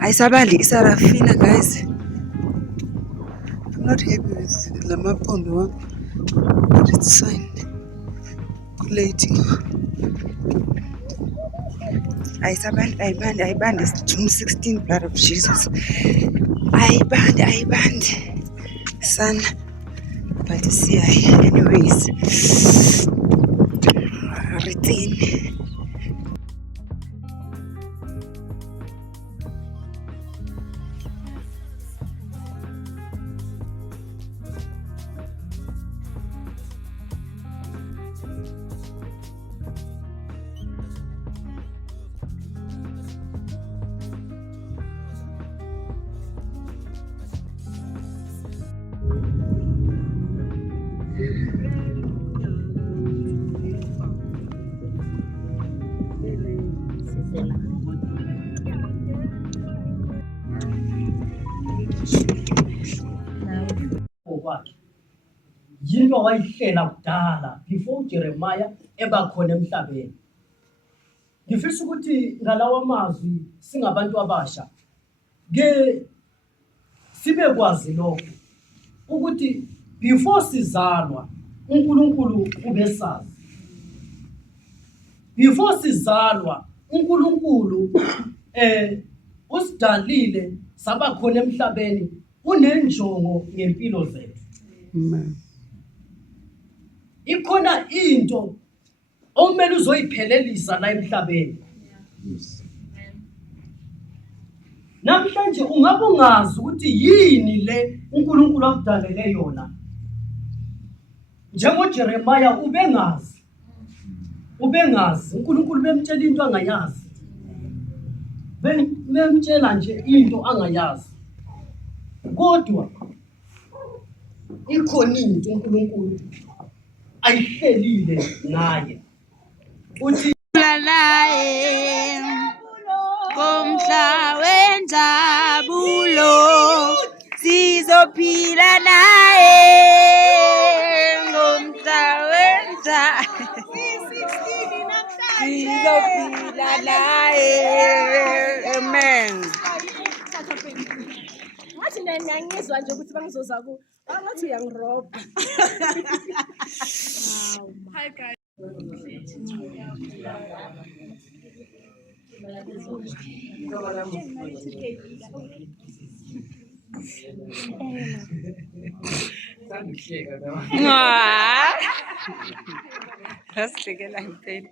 Ayisabandi iSarafina, guys. I'm not happy with Lamapondo one, but it's fine. Collating. Ayibandi. It's June 16, blood of Jesus. Ayibandi. Son. But see, anyways. Retain. Yinto wayihlela kudala before Jeremiah ebakhona emhlabeni. Ngifisa ukuthi ngalawa mazwi singabantu abasha ke sibe kwazi lokho ukuthi before sizalwa uNkulunkulu ubesazi. Before sizalwa uNkulunkulu usidalile sabakhona emhlabeni unenjongo ngempilo zethu. Ikhona into omele uzoyiphelelisa la emhlabeni. Namhlanje ungabe ungazi ukuthi yini le uNkulunkulu akudalele yona. Njengo Jeremiah ubengazi uNkulunkulu bemtshela into angayazi. Bemtshela nje into angayazi. Kodwa ikhona into uNkulunkulu ayihlelile naye uthi naye ngomhla wenjabulo sizophila naye ngomhla sizophila naye. Amen. Ngathi ngiyangizwa nje ukuthi bangizoza ku ngathi uyangiroba. Hi guys. Rasihlekelela impela.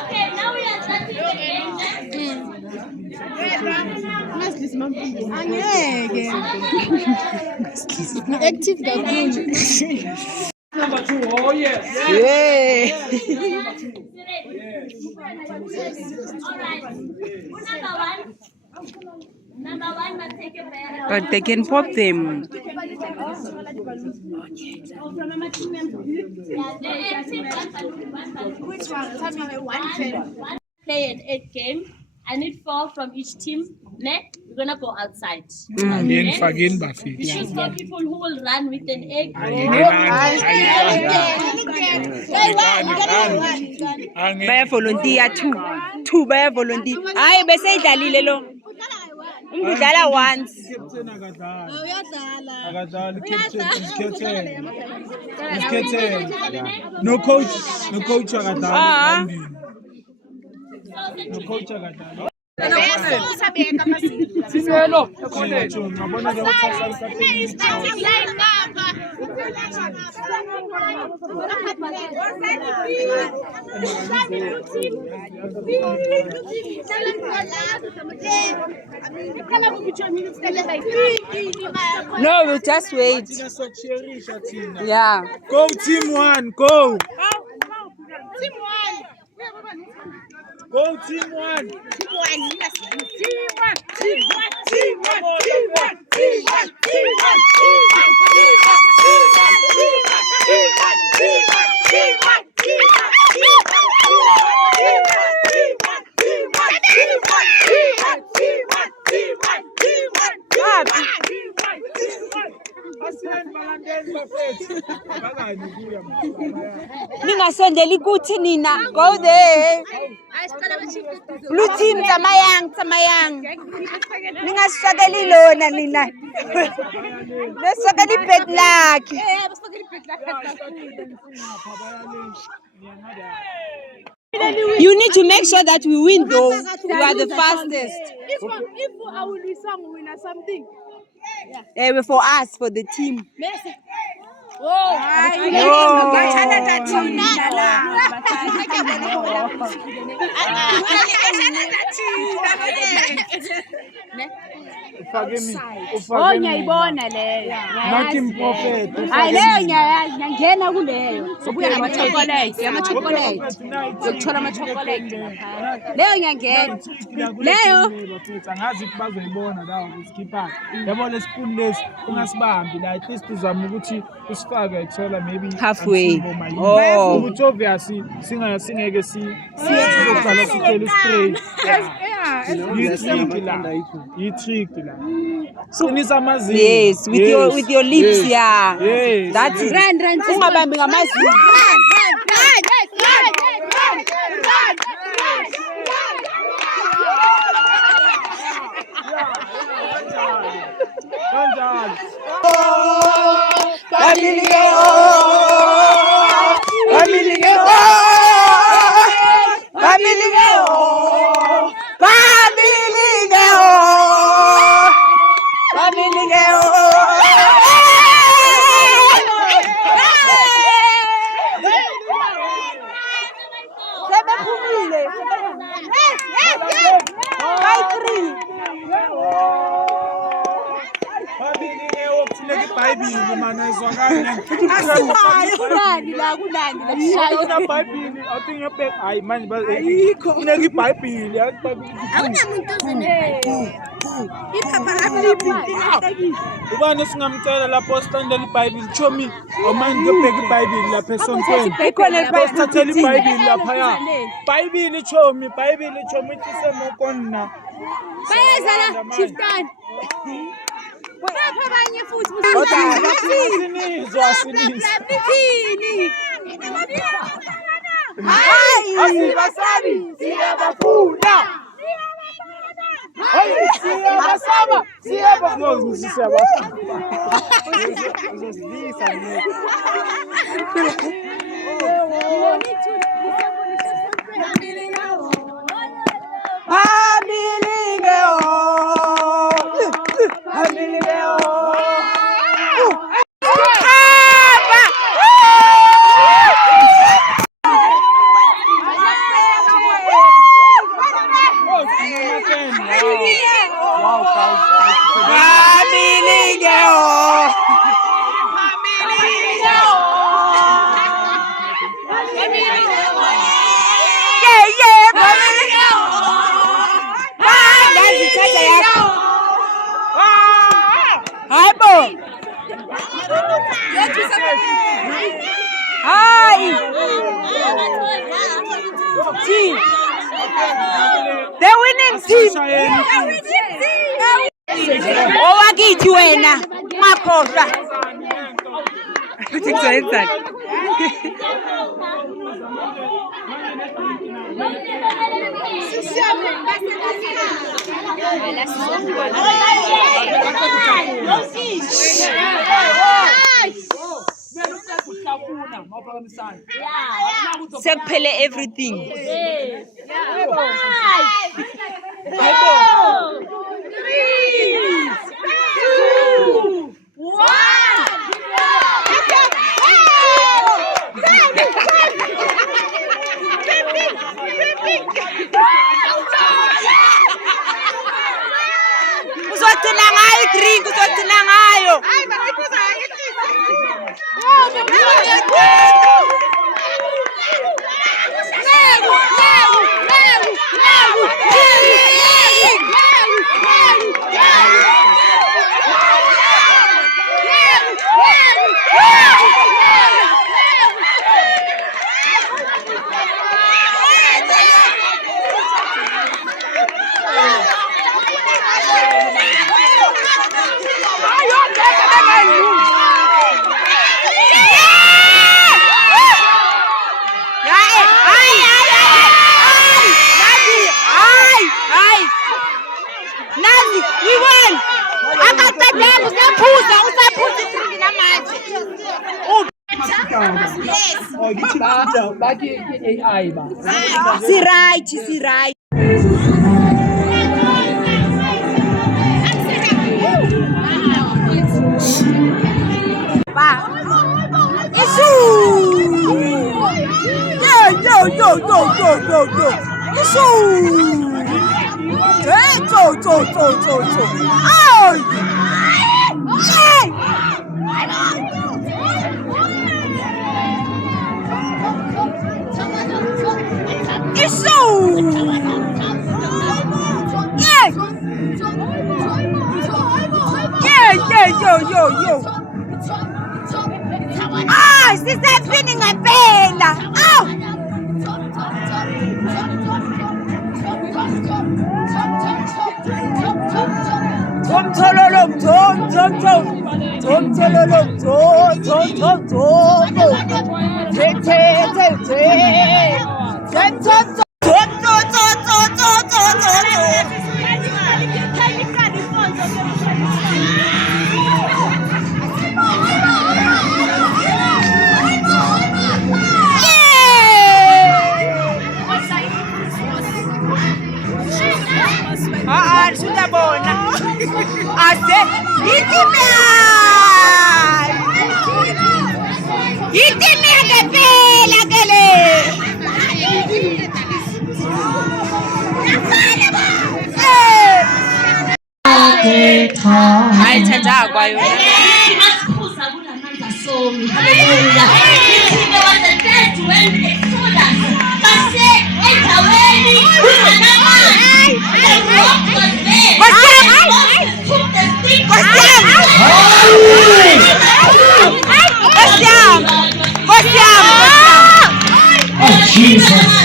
Okay, now we are starting the game. Active number 2. Oh yes. Yeah. All right. Number one must take a bear. But they can pop them. Which one? Tell me one. Play an 8 game. I need 4 from each team. Next, we're gonna go outside. You choose 4 people who will run with an egg. Baya volunteer 2 baya volunteer. Hayi bese idlalile lo. Udlala once. No coach akadala. No coach akadala. No, we'll just wait. Yeah. Go team 1, go. Go team 1. Ningasondeli kuthi nina. Go there. Blue team tsamayang. Ningasondeli lona nina. Nesondeli bad luck. You need to make sure that we win though. You are the fastest. If I will win something. For us, for the team. Ngiyayibona leyo. Nothing prophet. Hayi leyo ngiyangena kuleyo. Sobuya ngama-chocolate, yokuthola ama-chocolate. Leyo ngiyangena. Leyo angazi ukuthi bazoyibona lawo kusikhipha. Yabo lesipuni lesi ungasibambi la at least uzama ukuthi usifake ethola maybe Halfway. Ukuthi obviously singeke sizoqala sithele straight. Yi-trick la. Sinisa amazinyo. Yes, with your lips, yeah. Yes. That's it. Ungabambi ngamazinyo. Ubani singamcela lapho standela iBhayibheli chomi awumani ngiyobheka iBhayibheli lapha esontweni sithathela iBhayibheli lapha ya iBhayibheli chomi isemokonna bayeza la chieftain. Bapha abanye futhi hayi asibasabi siyabafuna hayi siyabafuna Team. The winning team. Owakithi wena makhohlwa. Uthi kuzoyenzani? Sekuphele everything. 3, 2, 1. drink uzogcina ngayo. Si right. Yo. Ah, sisapini ngempela. Aw. Sudah bona. Ase, itimia ngempela kele. Hayi thetha kwayo. Masiphuza kulamanzi asomi. Hallelujah. Ithi was the test when they told us. Base endaweni kunamanzi. The rock was there. Took the stick. Oh, Jesus.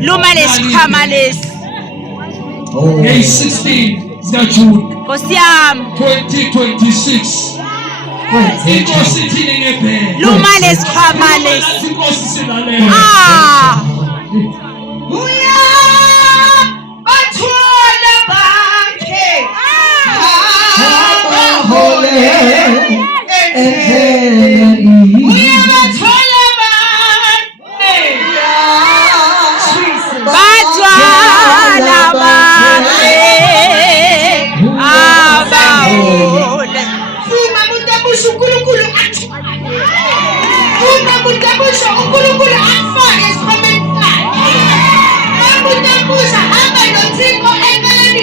Lumales Kamalis. May 16 June Kosiam 2026. Lumales Kamalis.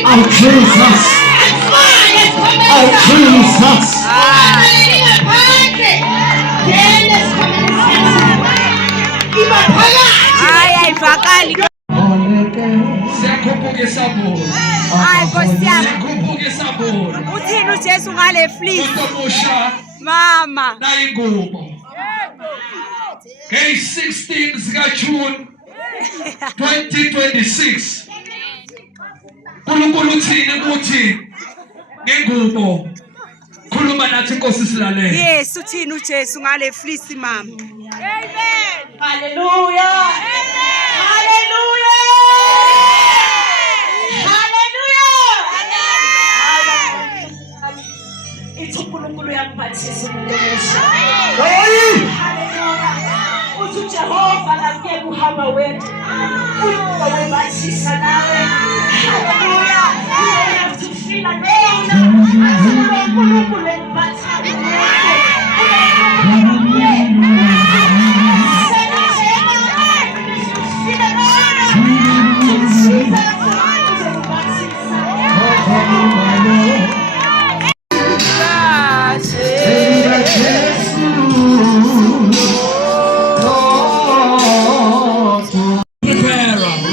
Oh, Jesus. Oh, Jesus. Ay, fakali. Siyakhuphuka sabor. Ay, Kosiam. Siyakhuphuka sabor. Uthini uJesu ngale fleece? Umusha Mama. na ingubo. Nge-16 zikaJune 2026 uNkulunkulu uthini kuthi ngengubo khuluma nathi Nkosi silalele. Yes, uthini uJesu ngale fleece mama. Amen. Hallelujah. Amen. Hallelujah. Hallelujah. It's uNkulunkulu yangiphathisa umlomo. Hallelujah. Uthi uJehova lake kuhamba wethu. Uyibhathisa nawe. Hallelujah. You have to feel a name. uNkulunkulu engiphatha.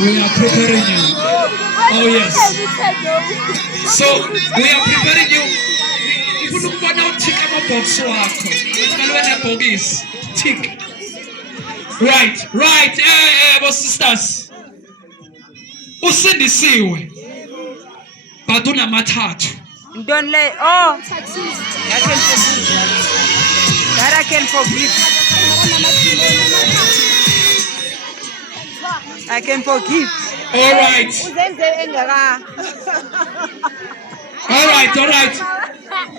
We are preparing you. Oh yes. So we are preparing you. If you want to tick up a box, tick. Right. Sisters. Usindisiwe. Baduna mathathu. Don't let oh that I can forgive. I can forgive. All right.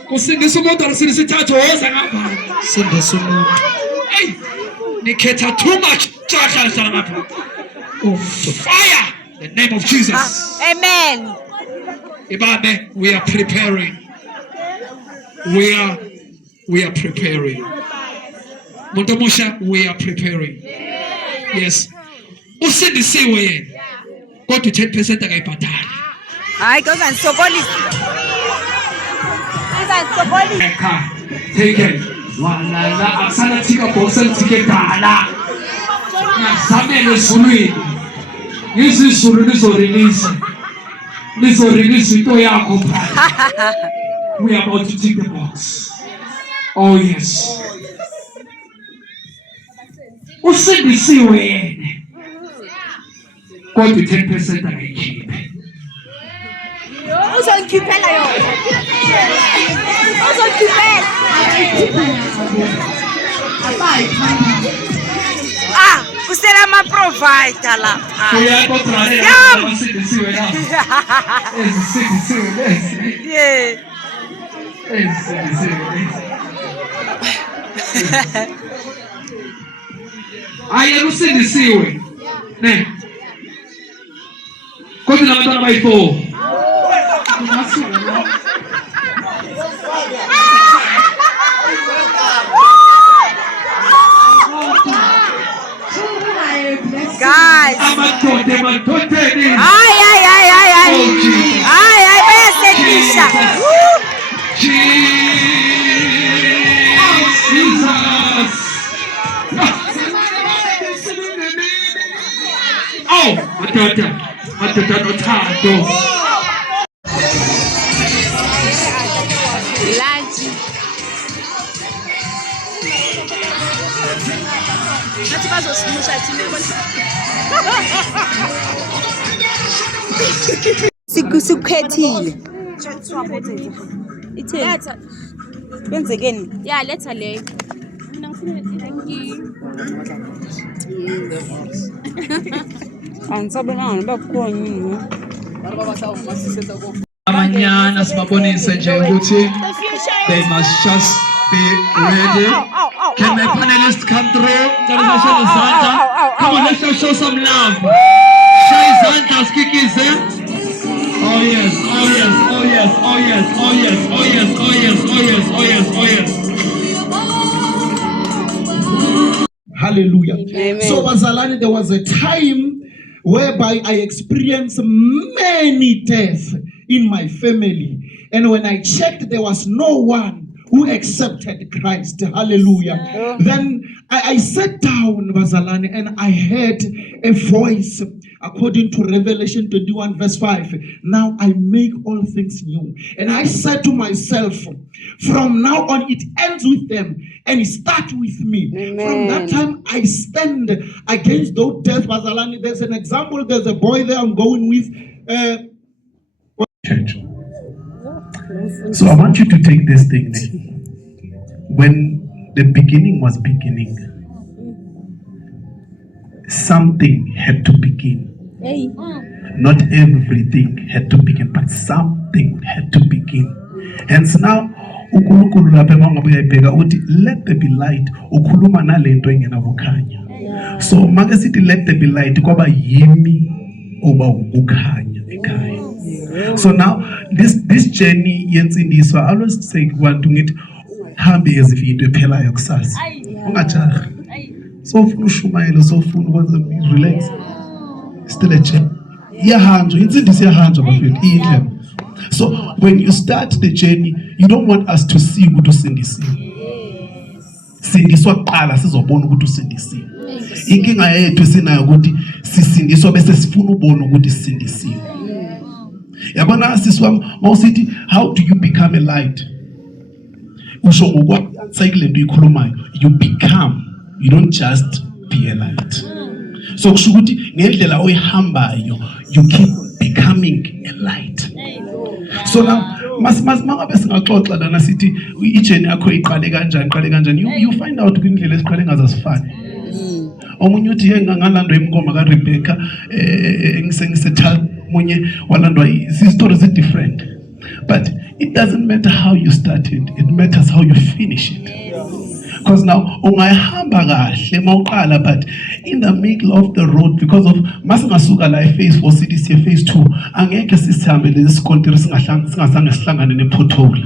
Usindisa umuntu alusindisa ithathu woza ngapha. Sindisa umuntu. Hey, nikhetha too much chakha ngapha. Oh, fire in the name of Jesus. Amen. Ibabe, we are preparing. We are preparing. Montamusha, we are preparing. Yes. Usindisiwe yena. Kodwa 10% akayibhadali. Hayi ngizanisokolisa. Take it. Wala asana tika boxen tike dala. Ngasame lesulwini. Izisulu lizorelease. Lizorelease into yakho phela. We are about to take the box. Oh yes. Usindisiwe yena. Kodwa 10% akayikhiphe. Uzongikhiphela yona. Uzongikhiphela. Usela ama provider lapha. Uyaqoqana usindisiwe la. Ezisindisiwe. Yeah. Ezisindisiwe. Ayena usindisiwe. Ne. Kodwa labantwana bayi4. Guys. Ay, bayasetisha. Oh, matata nothando. Nathi bazosimusha thina Sikukhethile. letha Kwenzekeni? ya letha le mina ngifuna Angisabonanga bakukhona yini. Amanyana sibabonise nje ukuthi they must just be ready. Can my panelists come through? Come on, let's show some love. Show Zanta skikize. Oh yes. Hallelujah. Amen. So Bazalani, there was a time whereby I experienced many deaths in my family. And when I checked, there was no one who accepted Christ. Hallelujah. Then I sat down, Bazalani, and I heard a voice according to Revelation 21 verse 5, now I make all things new. And I said to myself, from now on it ends with them and it starts with me. Amen. From that time I stand against those death. Bazalani, there's an example, there's a boy there I'm going with. Church. So I want you to take this thing. When the beginning was beginning, something had to begin. Not everything had to begin, but something had to begin. Hence now, uNkulunkulu lapha emangabe uyayibheka uthi let there be light, ukhuluma nalento engena kukhanya. So make sithi let there be light kwaba yimi oba ukukhanya ekhaya. So now this journey yensindiso, I always say kwantu ngithi hambe as if into ephelayo kusasa. Ungajahi. So ufuna ushumayela, so ufuna ukwenza relax. Still a journey. Iyahanjwa, insindiso iyahanjwa bafethu, iyindlela. So when you start the journey, you don't want us to see ukuthi usindisiwe. Sindiswa kuqala sizobona ukuthi usindisiwe. Inkinga yethu sinayo ukuthi sisindiswa bese sifuna ubona ukuthi sisindisiwe. Yabona siswami mawusithi how do you become a light? Usho ngokwacycle into ikhulumayo, you become, you don't just be a light. So kusho ukuthi ngendlela oyihambayo you keep becoming a light. So now mangabe singaxoxa lana sithi ijeni yakho iqale kanjani, you find out indlela esiqale ngazo asifani. Omunye uthi ngalando imngoma kaRebecca ngisengisethatha munye walandwa stories are different, but it doesn't matter how you started, it matters how you finish it. Because now ungayihamba kahle mawuqala, but in the middle of the road, because of masingasuka la phase 4 CDC phase 2 angeke sisihambe lezi sikontiri singazange sihlangane ne-pothole.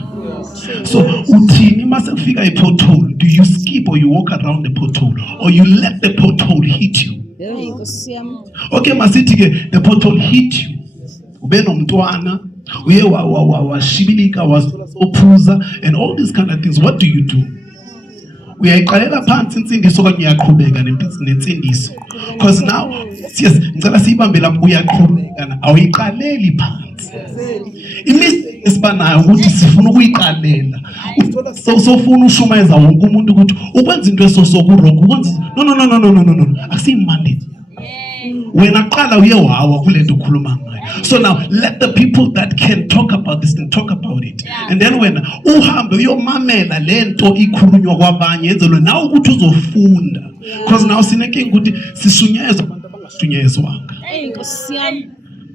So uthini mase kufika i-pothole, do you skip or you walk around the pothole or you let the pothole hit you? Okay, masithi ke the pothole hit you, ube nomntwana uye washibilika wasophuza and all these kind of things. What do? Uyayiqalela phansi insindiso okanye uyaqhubeka nensindiso? Because now yes ngicela siyibambe lapho, uyaqhubeka awuyiqaleli phansi. Imistake esibanayo ukuthi sifuna ukuyiqalela, so ufuna ushumayeza wonke umuntu ukuthi ukwenza into esosokurong ukwenza no akusiyimandate. Wena qala uye wawa kulento ukhuluma ngayo. So now let the people that can talk about this and talk about it, and then when uhambe uyomamela lento ikhulunywa kwabanye yenzelwe nawe ukuthi uzofunda, because now sinenkinga ukuthi sishunyezwa abantu abangashunyezwanga.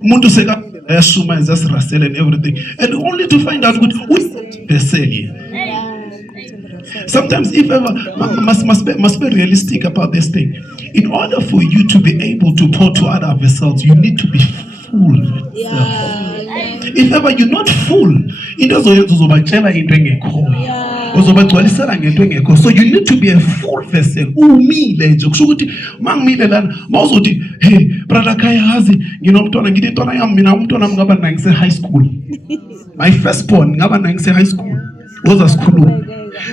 Umuntu sekashuma as Russell and everything, and only to find out ukuthi uyibheseli. Sometimes, if ever, must be realistic about this thing. In order for you to be able to pour to other vessels, you need to be full. If ever you're not full, so you need to be a full vessel. Hey, brother Kayahazi, you know, high school. My firstborn, high school. Was a school.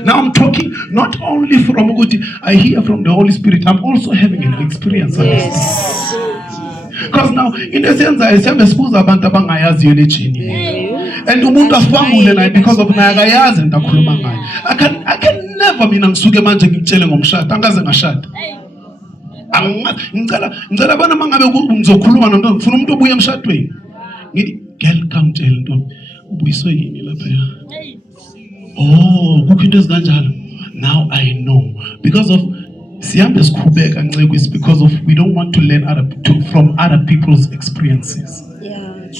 Now I'm talking not only from what I hear from the Holy Spirit, I'm also having an experience. Yes. Because now, in a sense, I say, and because of I can never be ngisuke manje ngitshele ngomshado angaze ngashada. Ngicela bana mangabe ngizokhuluma nomuntu ngifuna umuntu obuye emshadweni. Ngithi girl come tell ntombi ubuyiswe yini lapha ya. Oh, kukho into ezikanjalo. Now I know because of sihambe sikhubeka nceke is because of we don't want to learn from other people's experiences.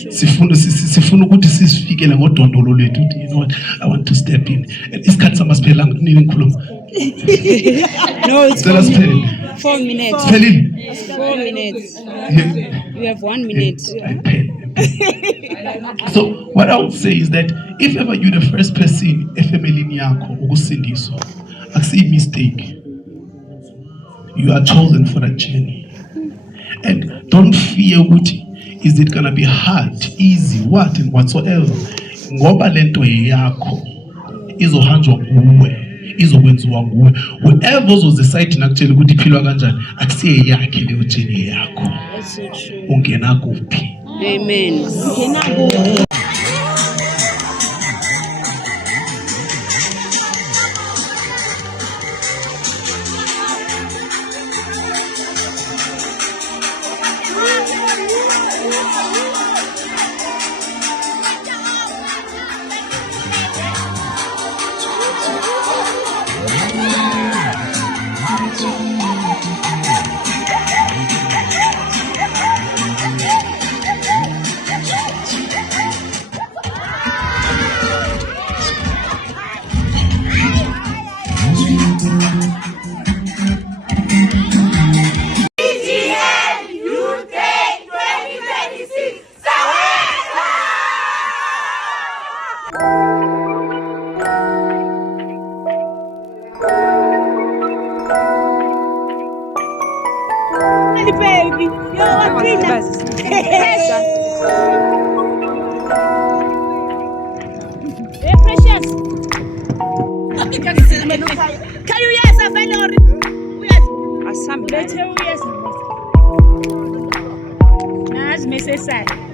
Sifuna ukuthi sisifikele ngodondolo lethu uthi you know what I want to step in. Isikhathi samasiphela nini ngikhuluma. No, it's 4 minutes. 4 minutes. You have 1 minute. So what I would say is that if ever you're the first person efemelini yakho ukusindiswa, akusi mistake. You are chosen for a journey. And don't fear ukuthi is it gonna be hard, easy, what and whatsoever. Ngoba lento yakho izohanjwa kuwe. izokwenziwa nguwe. Whoever ozozicide nakutshela ukuthi iphilwa kanjani, akusiye yakhe leyo journey yakho. Ungena kuphi? Amen. Ungena kuphi? Baby, yo, Atrina. Hey, Precious. Can you hear us, Valerie? Assembly. Let's hear you. Nas necessário.